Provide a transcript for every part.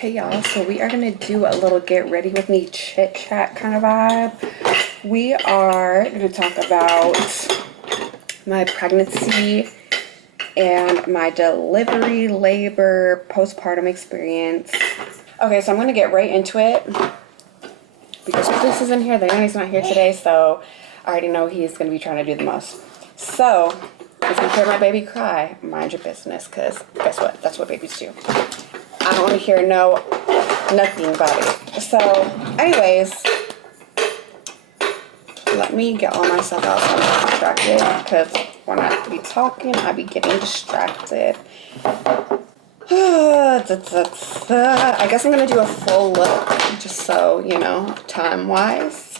Hey y'all, so we are gonna do a little get ready with me chit chat kind of vibe. We are gonna talk about my pregnancy and my delivery, labor, postpartum experience. Okay, so I'm gonna get right into it because Chris is in here. They know he's not here today, so I already know he's gonna be trying to do the most. So if you hear my baby cry, mind your business, because guess what? That's what babies do. I don't want to hear nothing about it. So, anyways, let me get all my stuff out so I'm not distracted, because when I be talking, I be getting distracted. I guess I'm going to do a full look, just so, you know, time-wise.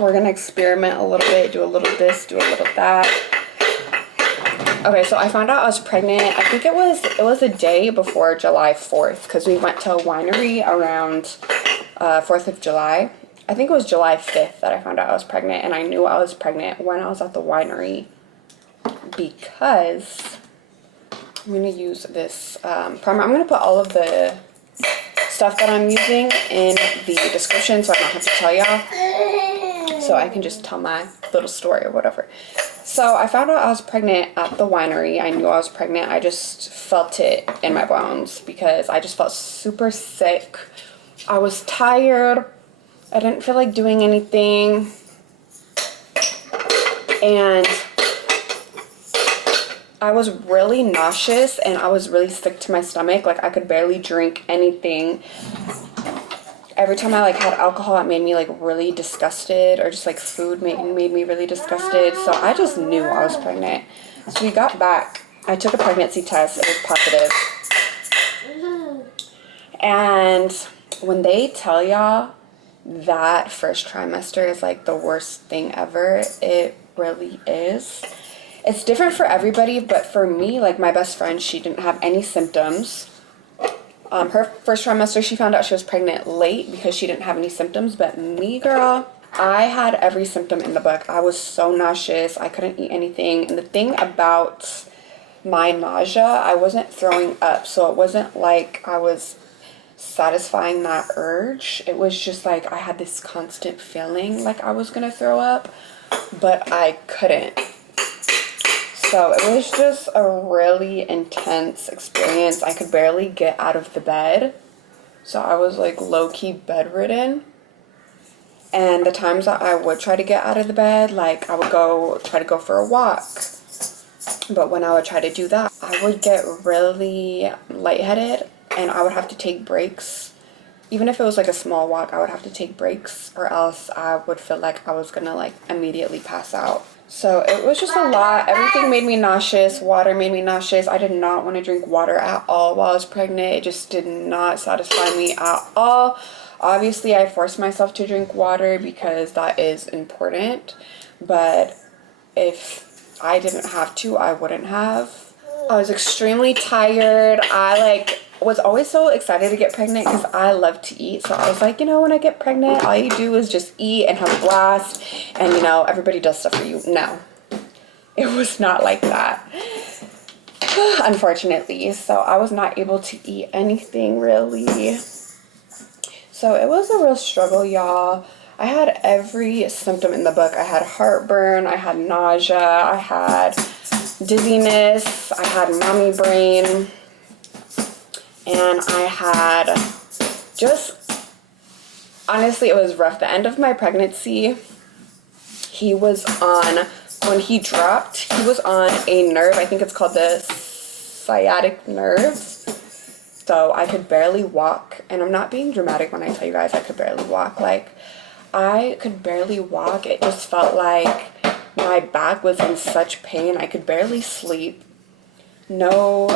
We're going to experiment a little bit, do a little this, do a little that. Okay, so I found out I was pregnant. I think it was a day before July 4th, because we went to a winery around 4th of July. I think it was July 5th that I found out I was pregnant, and I knew I was pregnant when I was at the winery because I'm going to use this primer. I'm going to put all of the stuff that I'm using in the description so I don't have to tell y'all, so I can just tell my little story or whatever. So I found out I was pregnant at the winery. I knew I was pregnant. I just felt it in my bones because I just felt super sick. I was tired. I didn't feel like doing anything. And I was really nauseous and I was really sick to my stomach. Like I could barely drink anything. Every time I had alcohol, it made me really disgusted, or just food made me really disgusted. So I just knew I was pregnant. So we got back. I took a pregnancy test. It was positive. And when they tell y'all that first trimester is the worst thing ever, it really is. It's different for everybody, but for me, my best friend, she didn't have any symptoms. Her first trimester, she found out she was pregnant late because she didn't have any symptoms. But me, girl, I had every symptom in the book. I was so nauseous. I couldn't eat anything. And the thing about my nausea, I wasn't throwing up. So it wasn't like I was satisfying that urge. It was just I had this constant feeling like I was going to throw up, but I couldn't. So it was just a really intense experience. I could barely get out of the bed. So I was low-key bedridden. And the times that I would try to get out of the bed, I would try to go for a walk. But when I would try to do that, I would get really lightheaded and I would have to take breaks. Even if it was a small walk, I would have to take breaks, or else I would feel like I was gonna immediately pass out. So it was just a lot. Everything made me nauseous. Water made me nauseous. I did not want to drink water at all while I was pregnant. It just did not satisfy me at all. Obviously, I forced myself to drink water because that is important. But if I didn't have to, I wouldn't have. I was extremely tired. I was always so excited to get pregnant because I love to eat. So I was when I get pregnant, all you do is just eat and have a blast, and everybody does stuff for you. No, it was not like that, unfortunately. So I was not able to eat anything really. So it was a real struggle, y'all. I had every symptom in the book. I had heartburn, I had nausea, I had dizziness, I had mommy brain. And I had honestly, it was rough. The end of my pregnancy, when he dropped, he was on a nerve. I think it's called the sciatic nerve. So I could barely walk. And I'm not being dramatic when I tell you guys I could barely walk. I could barely walk. It just felt like my back was in such pain. I could barely sleep. No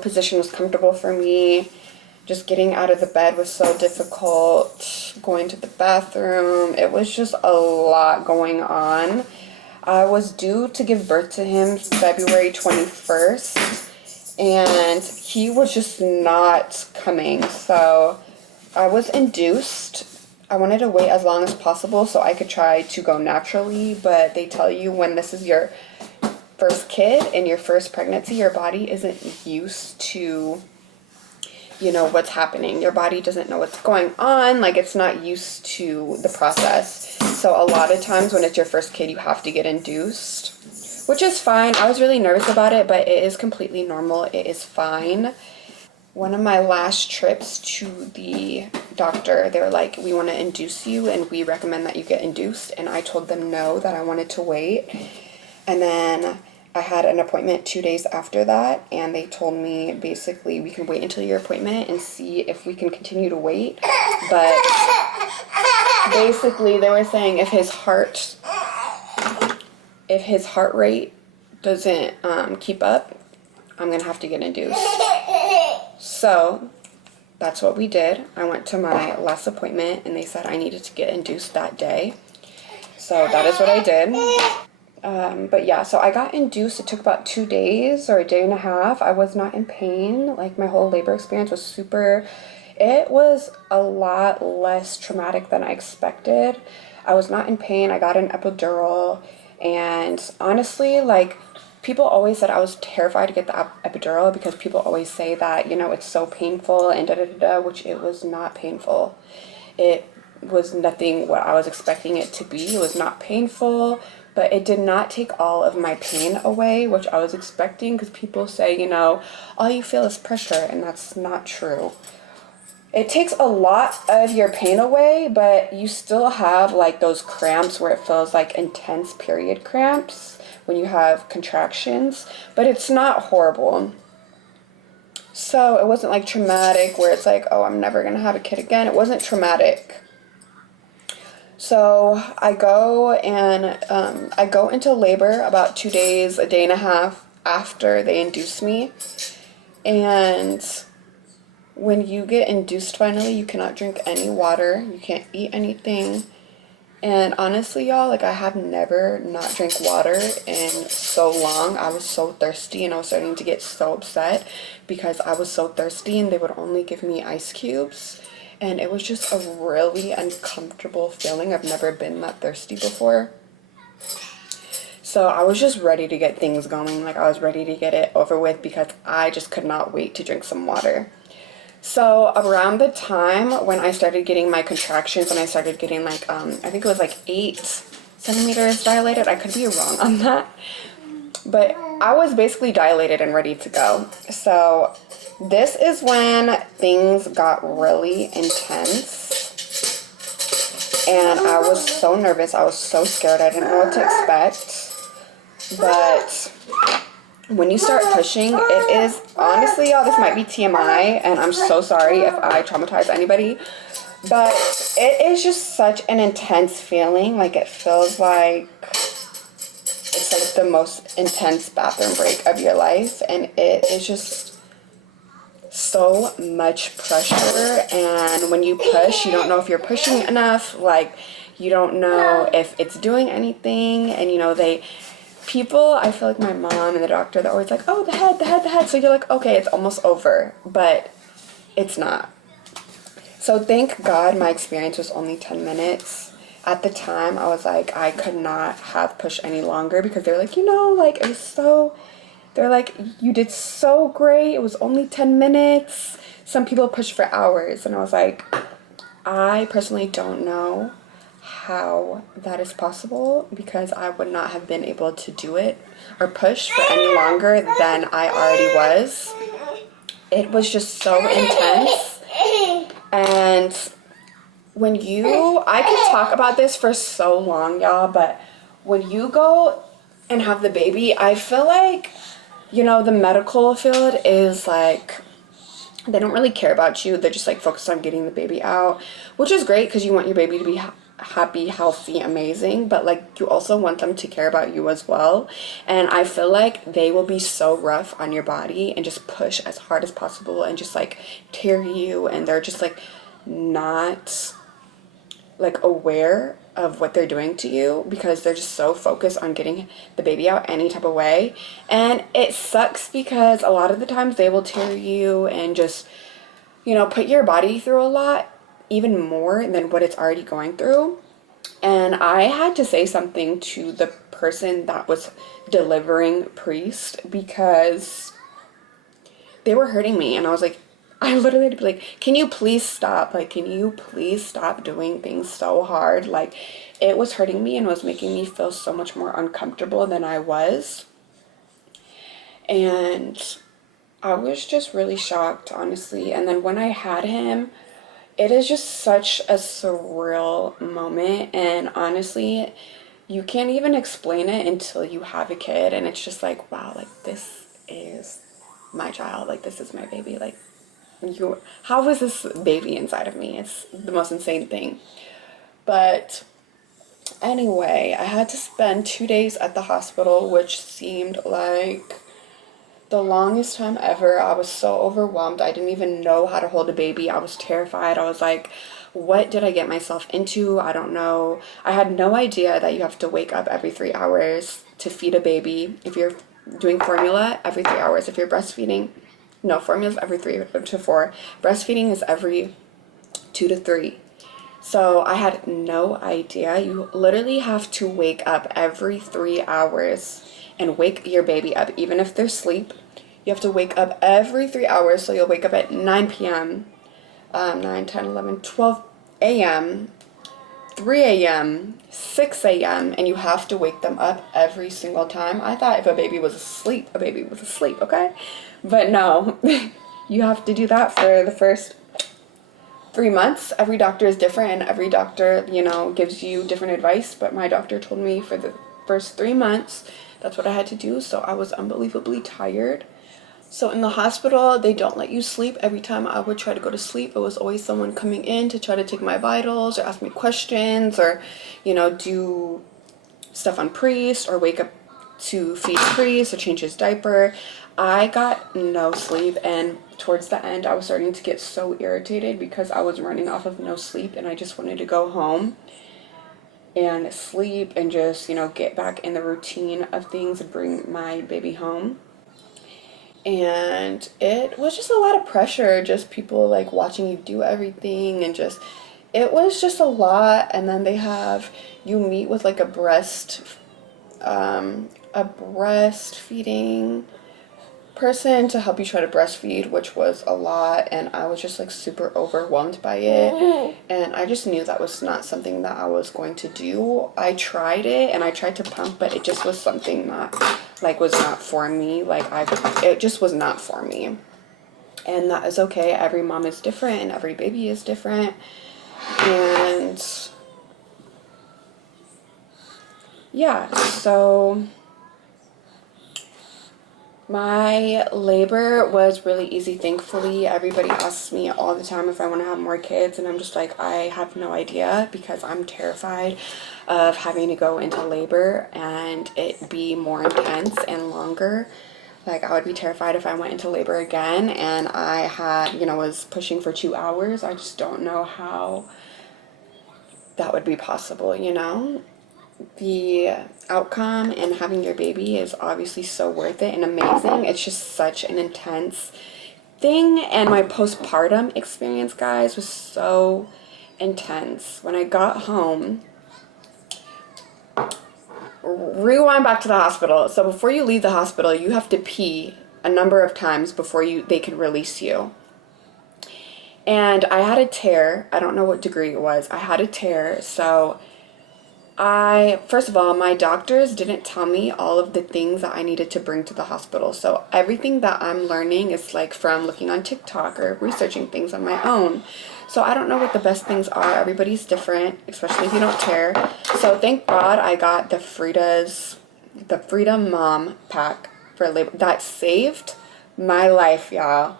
position was comfortable for me. Just getting out of the bed was so difficult. Going to the bathroom. It was just a lot going on. I was due to give birth to him February 21st. And he was just not coming. So I was induced. I wanted to wait as long as possible so I could try to go naturally. But they tell you when this is your first kid in your first pregnancy, your body isn't used to you know, what's happening. Your body doesn't know what's going on. Like, it's not used to the process. So a lot of times when it's your first kid, you have to get induced, which is fine. I was really nervous about it, but it is completely normal. It is fine. One of my last trips to the doctor, they were like, we want to induce you and we recommend that you get induced. And I told them no, that I wanted to wait. And then I had an appointment 2 days after that, and they told me basically we can wait until your appointment and see if we can continue to wait. But basically they were saying if his heart rate doesn't keep up, I'm gonna have to get induced. So that's what we did. I went to my last appointment and they said I needed to get induced that day. So that is what I did. But yeah, so I got induced. It took about 2 days or a day and a half. I was not in pain. Like, my whole labor experience was it was a lot less traumatic than I expected. I was not in pain. I got an epidural, and honestly, like, people always said I was terrified to get the epidural because people always say that, you know, it's so painful and which it was not painful. It was nothing what I was expecting it to be. It was not painful, but it did not take all of my pain away, which I was expecting, because people say, you know, all you feel is pressure, and that's not true. It takes a lot of your pain away, but you still have like those cramps where it feels like intense period cramps when you have contractions, but it's not horrible. So it wasn't like traumatic where it's like, oh, I'm never gonna have a kid again. It wasn't traumatic. So I go into labor about 2 days, a day and a half after they induce me. And when you get induced finally, you cannot drink any water. You can't eat anything. And honestly, y'all, like, I have never not drank water in so long. I was so thirsty, and I was starting to get so upset because I was so thirsty and they would only give me ice cubes. And it was just a really uncomfortable feeling. I've never been that thirsty before. So I was just ready to get things going. Like, I was ready to get it over with because I just could not wait to drink some water. So around the time when I started getting my contractions, when I started getting like, I think it was like 8 centimeters dilated. I could be wrong on that. But I was basically dilated and ready to go. So this is when things got really intense. And I was so nervous. I was so scared. I didn't know what to expect. But when you start pushing, it is, honestly, y'all, this might be TMI, and I'm so sorry if I traumatize anybody, but it is just such an intense feeling. Like, it feels like it's like the most intense bathroom break of your life, and it is just so much pressure. And when you push, you don't know if you're pushing enough. Like, you don't know if it's doing anything. And, you know, people, I feel like my mom and the doctor, they're always like, oh, the head. So you're like, okay, it's almost over. But it's not. So thank God my experience was only 10 minutes. At the time, I was like, I could not have pushed any longer because they were like, you know, like, it was so, they're like, you did so great. It was only 10 minutes. Some people push for hours. And I was like, I personally don't know how that is possible, because I would not have been able to do it or push for any longer than I already was. It was just so intense. And I could talk about this for so long, y'all, but when you go and have the baby, I feel like, you know, the medical field is like, they don't really care about you. They're just like focused on getting the baby out, which is great because you want your baby to be happy, healthy, amazing, but like, you also want them to care about you as well. And I feel like they will be so rough on your body and just push as hard as possible and just like tear you, and they're just like not like aware of what they're doing to you because they're just so focused on getting the baby out any type of way. And it sucks because a lot of the times they will tear you and just, you know, put your body through a lot, even more than what it's already going through. And I had to say something to the person that was delivering priest because they were hurting me, and I was like, I literally had to be like, can you please stop? Like, can you please stop doing things so hard? Like, it was hurting me and was making me feel so much more uncomfortable than I was. And I was just really shocked, honestly. And then when I had him, it is just such a surreal moment. And honestly, you can't even explain it until you have a kid. And it's just like, wow, like, this is my child. Like, this is my baby. Like, how is this baby inside of me? It's the most insane thing. But anyway, I had to spend 2 days at the hospital, which seemed like the longest time ever. I was so overwhelmed. I didn't even know how to hold a baby. I was terrified. I was like, what did I get myself into? I don't know. I had no idea that you have to wake up every 3 hours to feed a baby. If you're doing formula, every 3 hours. If you're breastfeeding, no, formula's every 3 to 4. Breastfeeding is every 2 to 3. So I had no idea. You literally have to wake up every 3 hours and wake your baby up, even if they're asleep. You have to wake up every 3 hours. So you'll wake up at 9 p.m., 9, 10, 11, 12 a.m., 3 a.m., 6 a.m., and you have to wake them up every single time. I thought if a baby was asleep, a baby was asleep, okay? But no, you have to do that for the first 3 months. Every doctor is different, and every doctor, gives you different advice. But my doctor told me for the first 3 months, that's what I had to do. So I was unbelievably tired. So in the hospital, they don't let you sleep. Every time I would try to go to sleep, it was always someone coming in to try to take my vitals or ask me questions or, do stuff on Priest or wake up to feed Priest or change his diaper. I got no sleep, and towards the end, I was starting to get so irritated because I was running off of no sleep, and I just wanted to go home and sleep and just, get back in the routine of things and bring my baby home. And it was just a lot of pressure, just people like watching you do everything, and just, it was just a lot. And then you meet with like a breastfeeding person to help you try to breastfeed, which was a lot, and I was just like super overwhelmed by it, and I just knew that was not something that I was going to do. I tried it and I tried to pump, but it just was something that was not for me. It just was not for me, and that is okay. Every mom is different and every baby is different, and yeah, so my labor was really easy, thankfully. Everybody asks me all the time if I want to have more kids, and I'm just like, I have no idea, because I'm terrified of having to go into labor and it be more intense and longer. Like, I would be terrified if I went into labor again and I was pushing for 2 hours. I just don't know how that would be possible, The outcome and having your baby is obviously so worth it and amazing. It's just such an intense thing, and my postpartum experience, guys, was so intense. When I got home, rewind back to the hospital. So before you leave the hospital, you have to pee a number of times before they can release you. And I had a tear. I don't know what degree it was. I had a tear, so first of all, my doctors didn't tell me all of the things that I needed to bring to the hospital. So everything that I'm learning is from looking on TikTok or researching things on my own. So I don't know what the best things are. Everybody's different, especially if you don't tear. So thank God I got the Freedom Mom pack for labor. That saved my life, y'all.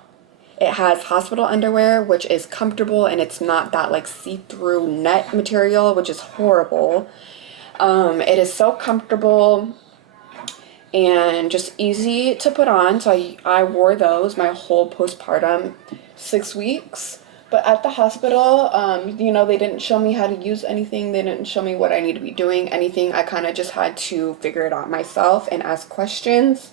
It has hospital underwear, which is comfortable, and it's not that see-through net material, which is horrible. It is so comfortable and just easy to put on. So I wore those my whole postpartum 6 weeks. But at the hospital, they didn't show me how to use anything. They didn't show me what I need to be doing, anything. I kind of just had to figure it out myself and ask questions.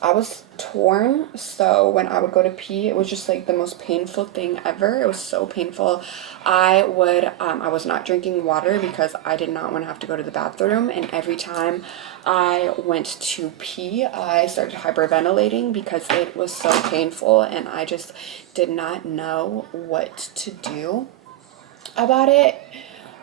I was torn, so when I would go to pee, it was just like the most painful thing ever. It was so painful. I was not drinking water because I did not want to have to go to the bathroom, and every time I went to pee, I started hyperventilating because it was so painful, and I just did not know what to do about it.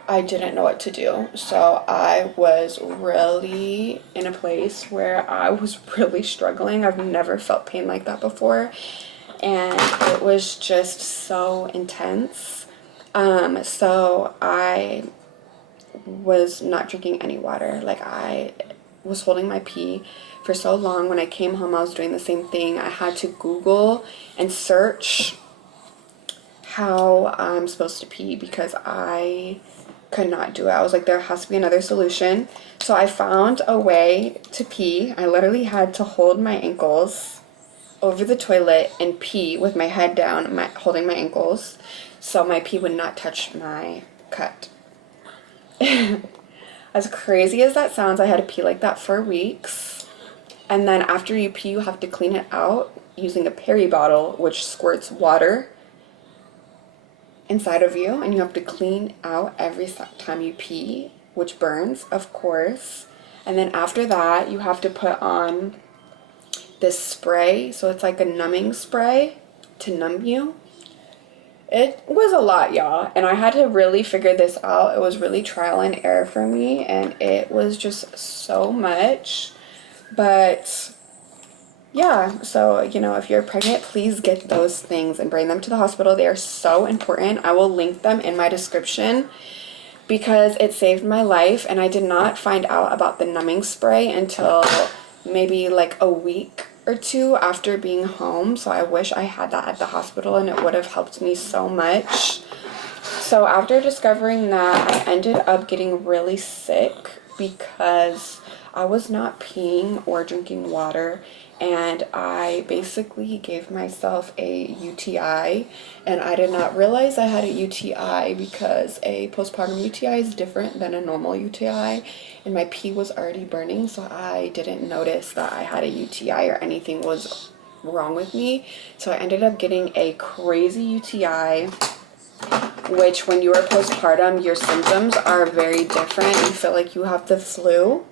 I didn't know what to do. So I was really in a place where I was really struggling. I've never felt pain like that before. And it was just so intense. So I was not drinking any water. Like, I was holding my pee for so long. When I came home, I was doing the same thing. I had to Google and search how I'm supposed to pee because I could not do it. I was like, there has to be another solution. So I found a way to pee. I literally had to hold my ankles over the toilet and pee with my head down, holding my ankles, so my pee would not touch my cut. As crazy as that sounds, I had to pee like that for weeks. And then after you pee, you have to clean it out using a peri bottle, which squirts water inside of you, and you have to clean out every time you pee, which burns, of course. And then after that, you have to put on this spray, so it's like a numbing spray to numb you. It was a lot, y'all, and I had to really figure this out. It was really trial and error for me, and it was just so much. But yeah, so, if you're pregnant, please get those things and bring them to the hospital. They are so important. I will link them in my description because it saved my life, and I did not find out about the numbing spray until maybe like a week or two after being home. So I wish I had that at the hospital, and it would have helped me so much. So after discovering that, I ended up getting really sick because I was not peeing or drinking water, and I basically gave myself a UTI, and I did not realize I had a UTI because a postpartum UTI is different than a normal UTI, and my pee was already burning, so I didn't notice that I had a UTI or anything was wrong with me. So I ended up getting a crazy UTI, which when you are postpartum, your symptoms are very different. You feel like you have the flu.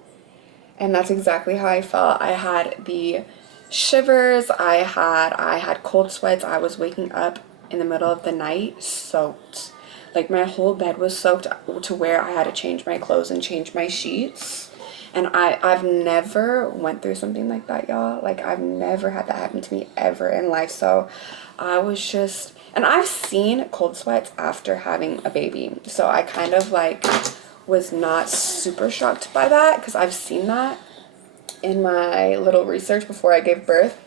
And that's exactly how I felt. I had the shivers, I had cold sweats. I was waking up in the middle of the night soaked. Like, my whole bed was soaked to where I had to change my clothes and change my sheets. And I've never went through something like that, y'all. Like, I've never had that happen to me ever in life. So I was just, and I've seen cold sweats after having a baby. So I kind of like was not super shocked by that because I've seen that in my little research before I gave birth.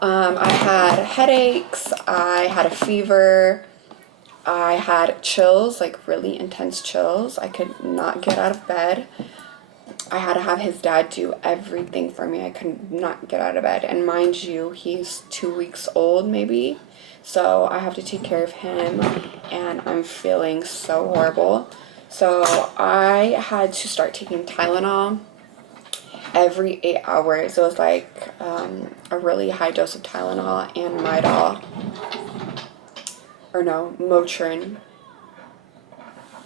I had headaches, I had a fever, I had chills, like really intense chills. I could not get out of bed. I had to have his dad do everything for me. I could not get out of bed. And mind you, he's 2 weeks old maybe. So I have to take care of him, and I'm feeling so horrible. So I had to start taking Tylenol every 8 hours. It was like a really high dose of Tylenol and Midol, or no, Motrin,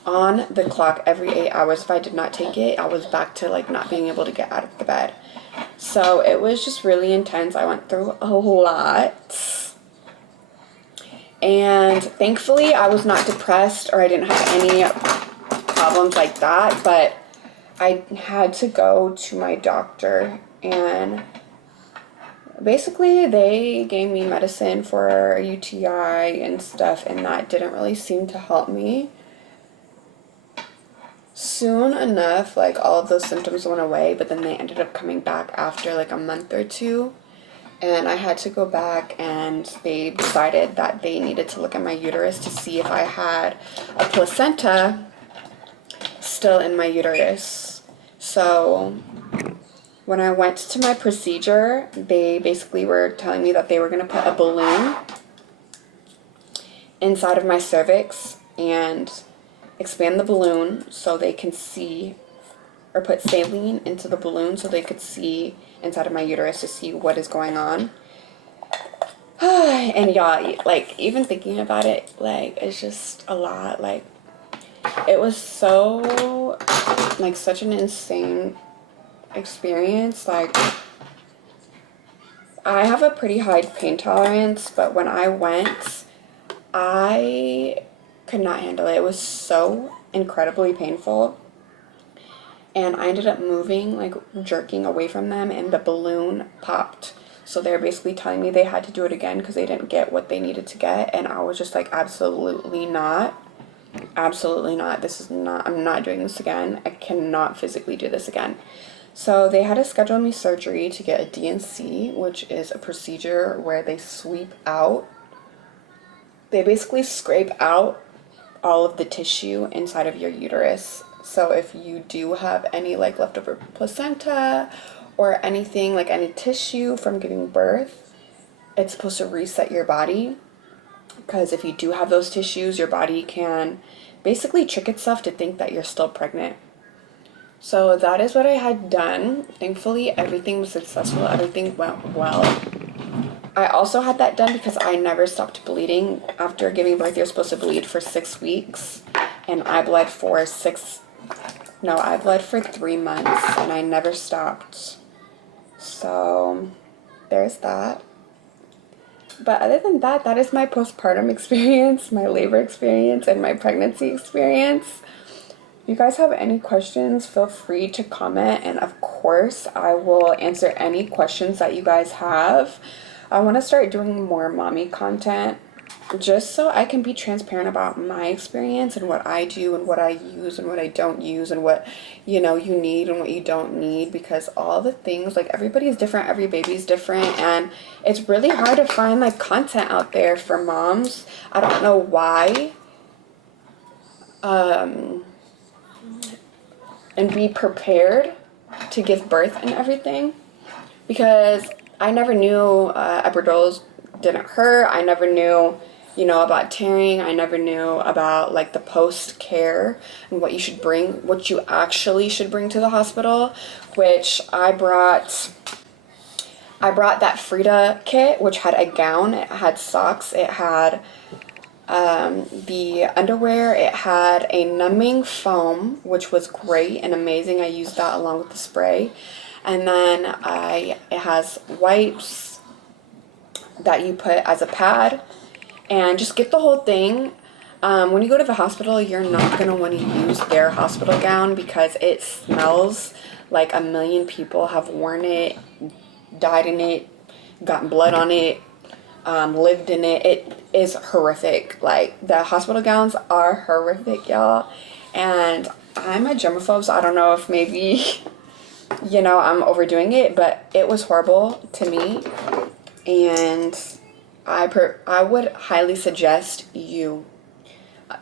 on the clock every 8 hours. If I did not take it, I was back to like not being able to get out of the bed. So it was just really intense. I went through a lot. And thankfully I was not depressed, or I didn't have any problems like that, but I had to go to my doctor, and basically they gave me medicine for a UTI and stuff, and that didn't really seem to help me. Soon enough, like, all of those symptoms went away, but then they ended up coming back after like a month or two, and I had to go back, and they decided that they needed to look at my uterus to see if I had a placenta still in my uterus. So when I went to my procedure, they basically were telling me that they were going to put a balloon inside of my cervix and expand the balloon so they can see or put saline into the balloon so they could see inside of my uterus to see what is going on. And y'all, like, even thinking about it, like, it's just a lot. Like, it was so, like, such an insane experience. Like, I have a pretty high pain tolerance, but when I went, I could not handle it. It was so incredibly painful. And I ended up moving, like, jerking away from them, and the balloon popped. So they're basically telling me they had to do it again because they didn't get what they needed to get. And I was just like, absolutely not. Absolutely not. This is not, I'm not doing this again. I cannot physically do this again. So they had to schedule me surgery to get a DNC, which is a procedure where they sweep out. They basically scrape out all of the tissue inside of your uterus. So if you do have any, like, leftover placenta or anything, like any tissue from giving birth, it's supposed to reset your body. Because if you do have those tissues, your body can basically trick itself to think that you're still pregnant. So that is what I had done. Thankfully, everything was successful. Everything went well. I also had that done because I never stopped bleeding. After giving birth, you're supposed to bleed for 6 weeks. And I bled for 3 months. And I never stopped. So there's that. But other than that, that is my postpartum experience, my labor experience, and my pregnancy experience. If you guys have any questions, feel free to comment. And of course, I will answer any questions that you guys have. I want to start doing more mommy content just so I can be transparent about my experience and what I do and what I use and what I don't use and what, you know, you need and what you don't need, because all the things, like, everybody's different, every baby's different, and it's really hard to find, like, content out there for moms. I don't know why. And be prepared to give birth and everything, because I never knew epidurals didn't hurt. I never knew, you know, about tearing. I never knew about, like, the post care and what you should bring, what you actually should bring to the hospital, which I brought that Frida kit, which had a gown, it had socks, it had the underwear, it had a numbing foam, which was great and amazing. I used that along with the spray. And then it has wipes that you put as a pad, and just get the whole thing. When you go to the hospital, you're not going to want to use their hospital gown because it smells like a million people have worn it, died in it, gotten blood on it, lived in it. It is horrific. Like, the hospital gowns are horrific, y'all. And I'm a germaphobe, so I don't know if maybe, you know, I'm overdoing it, but it was horrible to me. And I would highly suggest you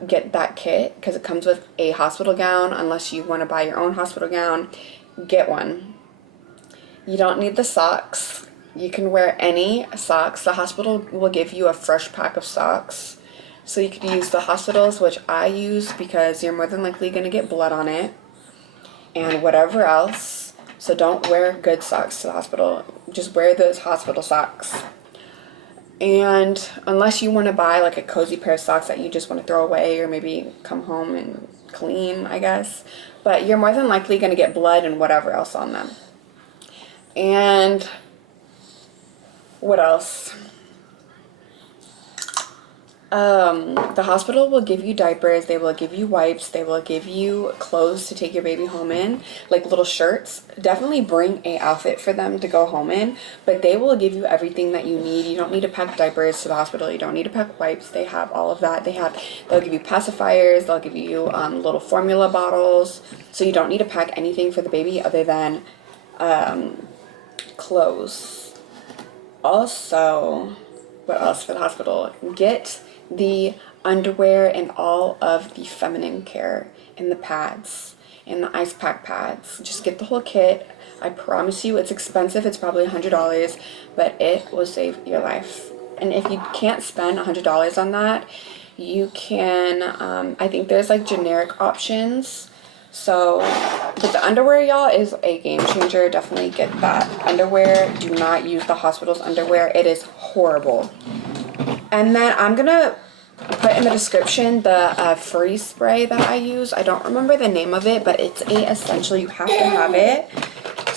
get that kit because it comes with a hospital gown. Unless you want to buy your own hospital gown, get one. You don't need the socks. You can wear any socks. The hospital will give you a fresh pack of socks. So you could use the hospitals, which I use because you're more than likely going to get blood on it and whatever else. So don't wear good socks to the hospital. Just wear those hospital socks. And unless you want to buy, like, a cozy pair of socks that you just want to throw away or maybe come home and clean, I guess. But you're more than likely going to get blood and whatever else on them. And what else? The hospital will give you diapers, they will give you wipes, they will give you clothes to take your baby home in, like little shirts. Definitely bring a outfit for them to go home in, but they will give you everything that you need. You don't need to pack diapers to the hospital, you don't need to pack wipes. They have all of that. They'll give you pacifiers, they'll give you little formula bottles, so you don't need to pack anything for the baby other than clothes. Also, what else for the hospital? Get the underwear and all of the feminine care and the pads and the ice pack pads. Just get the whole kit. I promise you, it's expensive. It's probably $100, but it will save your life. And if you can't spend $100 on that, you can, I think there's, like, generic options So, but the underwear, y'all, is a game changer. Definitely get that underwear. Do not use the hospital's underwear. It is horrible. And then I'm gonna put in the description the freeze spray that I use. I don't remember the name of it, but it's a essential. You have to have it.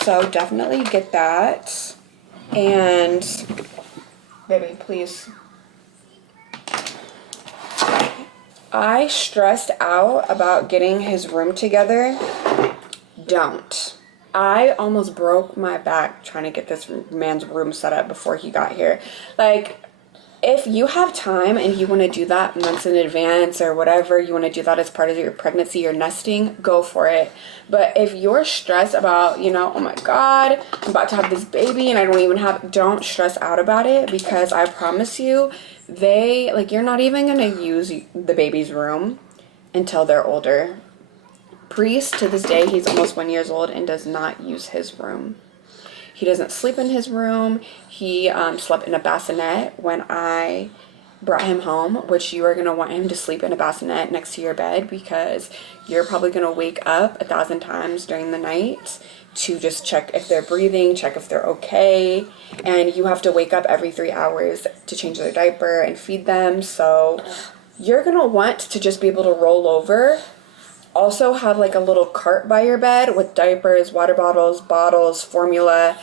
So definitely get that. And baby, please. I stressed out about getting his room together. Don't. I almost broke my back trying to get this man's room set up before he got here. Like, if you have time and you want to do that months in advance or whatever, you want to do that as part of your pregnancy or nesting, go for it. But if you're stressed about, you know, oh my God, I'm about to have this baby and I don't even have, don't stress out about it, because I promise you, you're not even going to use the baby's room until they're older. Priest, to this day, he's almost 1 year old and does not use his room. He doesn't sleep in his room. He slept in a bassinet when I brought him home, which you are going to want him to sleep in a bassinet next to your bed, because you're probably going to wake up 1,000 times during the night to just check if they're breathing, check if they're okay. And you have to wake up every 3 hours to change their diaper and feed them. So you're going to want to just be able to roll over. Also have like a little cart by your bed with diapers, water bottles, formula,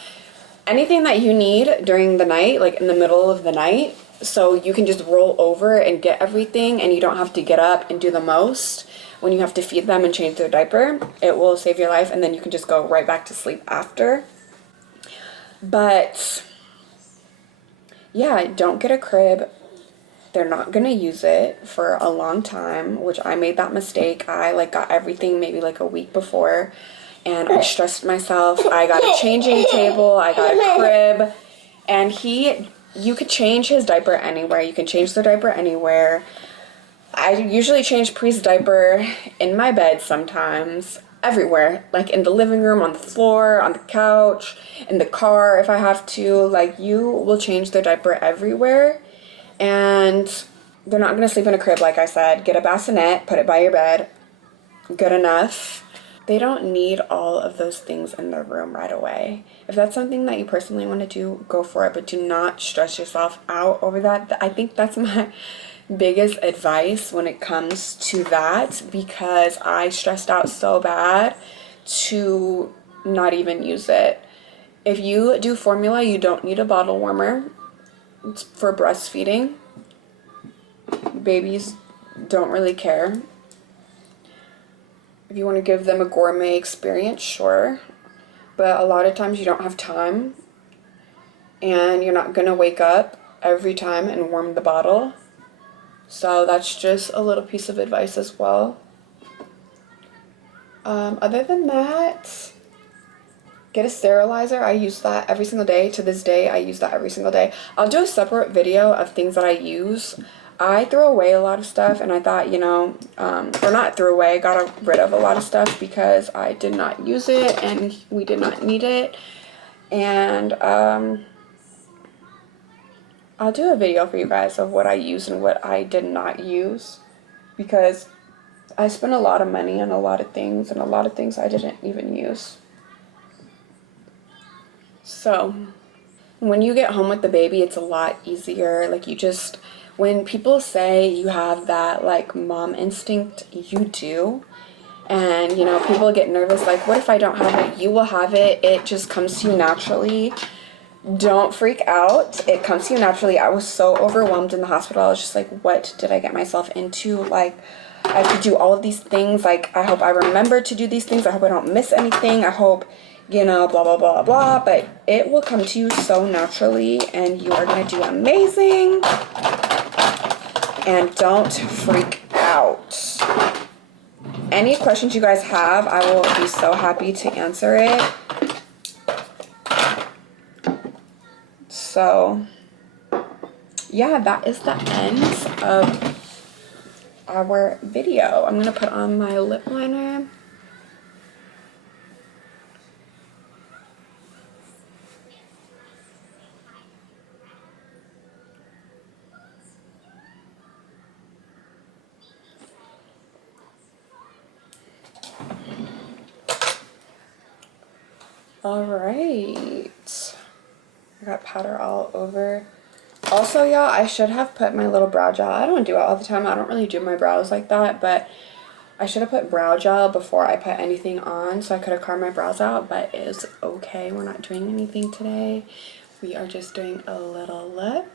anything that you need during the night, like in the middle of the night. So you can just roll over and get everything, and you don't have to get up and do the most when you have to feed them and change their diaper. It will save your life, and then you can just go right back to sleep after. But yeah, don't get a crib. They're not gonna use it for a long time, which I made that mistake. I got everything maybe like a week before, and I stressed myself. I got a changing table, I got a crib, and you could change his diaper anywhere. You can change the diaper anywhere. I usually change Priest's diaper in my bed sometimes, everywhere, like in the living room, on the floor, on the couch, in the car if I have to. Like, you will change their diaper everywhere. And they're not going to sleep in a crib, like I said. Get a bassinet, put it by your bed. Good enough. They don't need all of those things in their room right away. If that's something that you personally want to do, go for it. But do not stress yourself out over that. I think that's my biggest advice when it comes to that, because I stressed out so bad to not even use it. If you do formula, you don't need a bottle warmer. It's for breastfeeding. Babies don't really care. If you want to give them a gourmet experience, sure. But a lot of times you don't have time, and you're not going to wake up every time and warm the bottle. So that's just a little piece of advice as well. Other than that, get a sterilizer. I use that every single day. To this day, I use that every single day. I'll do a separate video of things that I use. I throw away a lot of stuff, and I thought, you know, or not threw away, got rid of a lot of stuff because I did not use it and we did not need it. And I'll do a video for you guys of what I use and what I did not use, because I spent a lot of money on a lot of things, and a lot of things I didn't even use. So when you get home with the baby, it's a lot easier. Like, when people say you have that like mom instinct, you do. And, you know, people get nervous, like, what if I don't have it? You will have it. It just comes to you naturally. Don't freak out. It comes to you naturally. I was so overwhelmed in the hospital. I was just like, what did I get myself into? Like, I have to do all of these things. Like, I hope I remember to do these things. I hope I don't miss anything. I hope, you know, blah, blah, blah, blah. But it will come to you so naturally, and you are going to do amazing. And don't freak out. Any questions you guys have, I will be so happy to answer it. So, yeah, that is the end of our video. I'm going to put on my lip liner. All right. I got powder all over. Also, y'all, I should have put my little brow gel. I don't do it all the time. I don't really do my brows like that, but I should have put brow gel before I put anything on, so I could have carved my brows out, but it's okay. We're not doing anything today. We are just doing a little look.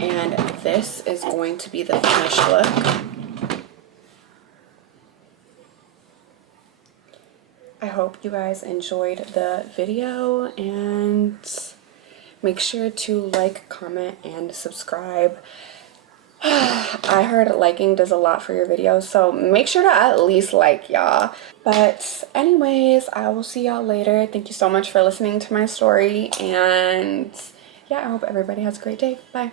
And this is going to be the finished look. I hope you guys enjoyed the video, and make sure to like, comment, and subscribe. I heard liking does a lot for your videos, so make sure to at least like, y'all. But anyways, I will see y'all later. Thank you so much for listening to my story, and yeah, I hope everybody has a great day. Bye.